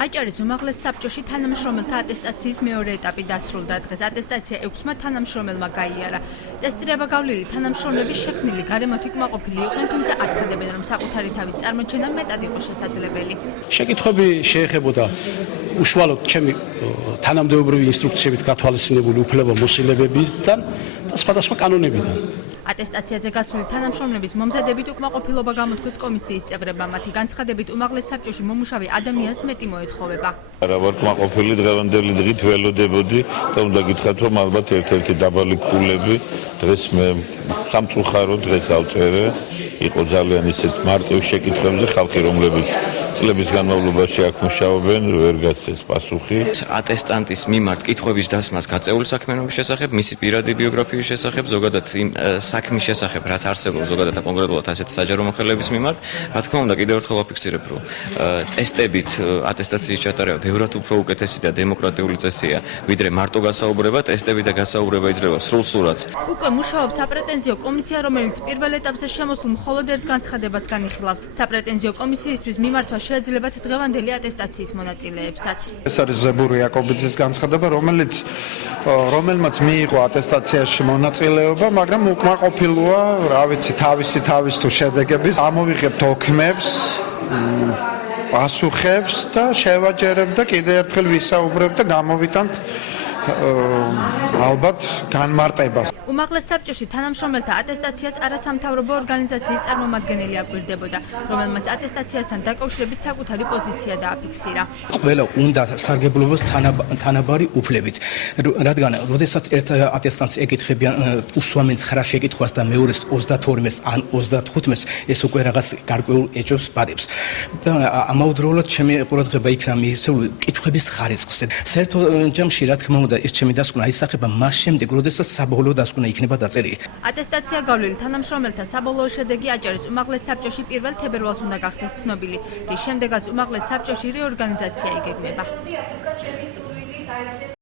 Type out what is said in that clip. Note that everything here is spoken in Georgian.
აჭარის უმაღლეს საბჭოში თანამშრომელთა ატესტაციის მეორე ეტაპი დასრულდა. დღეს ატესტაცია 6 თანამშრომელმა გაიარა. ტესტირება გავლილი თანამშრომლების შექმნილი გარემოთი კმაყოფილი იყვნენ, თუმცა აცხადებენ, რომ საკუთარი თავის წარმოჩენა მეტად იყო შესაძლებელი. შეკითხვები შეეხებოდა უშუალოდ ჩემი თანამდებობრივი ინსტრუქციებით გათვალისწინებული უფლებამოსილებებიდან და სხვადასხვა კანონებიდან. ატესტაციაზე გასული თანამშრომლების მომზადებით უკმაყოფილობა გამოთქვეს კომისიის წევრებმა, მათი განცხადებით უმაღლეს საბჭოში მომუშავე ადამიანს მეტი მოეთხოვება. არა ვარ კმაყოფილი, დღევანდელი დღით ველოდებოდი და უნდა გითხრათ, რომ ალბათ ერთ-ერთი დაბალი კულები დღეს მე სამწუხაროდ დღეს დავწერე. იყო ძალიან ისეთ მარტივ შეკითხვებზე ხალხი, რომლებიც წლების განმავლობაში აქ მუშაობენ, ვერ გაცეს პასუხი. ატესტანტის მიმართ კითხვების დასმას გაწეული საქმიანობის შესახებ, მისი პირადი ბიოგრაფიის შესახებ, ზოგადად იმ საქმის შესახებ, რაც არსებობს ზოგადად და კონკრეტულად ასეთი საჯარო მოხელეების მიმართ, რა თქმა უნდა, კიდევ ერთხელ ვაფიქსირებ, რომ ტესტებით ატესტაციის ჩატარება ბევრად უფრო უკეთესი და დემოკრატიული წესია, ვიდრე მარტო გასაუბრება, ტესტები და გასაუბრება იძლევა სრულ სურათს. უკვე მუშაობს საპრეტენზიო კომისია, რომელიც პირველ ეტაპზე შემოსულ მხოლოდ ერთ განცხადებას განიხილავს. საპრეტენზიო კომისიისთვის მიმართვა შეეძლებათ დღევანდელი ატესტაციის მონაწილეებსაც. ეს არის ზებური იაკობიძის განცხადება, რომელმაც მიიღო ატესტაციაში მონაწილეობა, მაგრამ უკმაყოფილოა, რა ვიცი, თავის თუ შედეგების. ამოვიღებთ ოქმებს, პასუხებს და შევაჯერებთ და კიდევ ერთხელ ვისაუბრებთ და გამოვიტანთ ალბათ განმარტებას. უმაღლეს საბჭოში თანამშრომელთა ატესტაციას არასამთავრობო ორგანიზაციის წარმომადგენელი აკვირდებოდა, რომელმაც ატესტაციასთან დაკავშირებით საკუთარი პოზიცია დააფიქსირა. ყველა უნდა სარგებლობას თანაბარი უფლებით, რადგან როდესაც ერთ ატესტანტს ეკითხებიან უსვამენ 9 შეკითხვას და მეორეს 22-ს ან 35-ს, ეს უკვე რაღაც გარკვეულ ეჭვს ბადებს. და ამავდროულად ჩემი ყურადღება იქნა მისცემული კითხვების ხარისხს. საერთო ჯამში, რა თქმა უნდა, ეს ჩემი დასკვნა აისახება მას შემდეგ, როდესაც საბოლოო დასკვნა იქნება დაწერილი. ატესტაცია გავლილი თანამშრომელთა საბოლოო შედეგი აჭარის უმაღლეს საბჭოში 1 თებერვალს უნდა გახდეს ცნობილი, რის შემდეგაც უმაღლეს საბჭოში რეორგანიზაცია იგეგმება.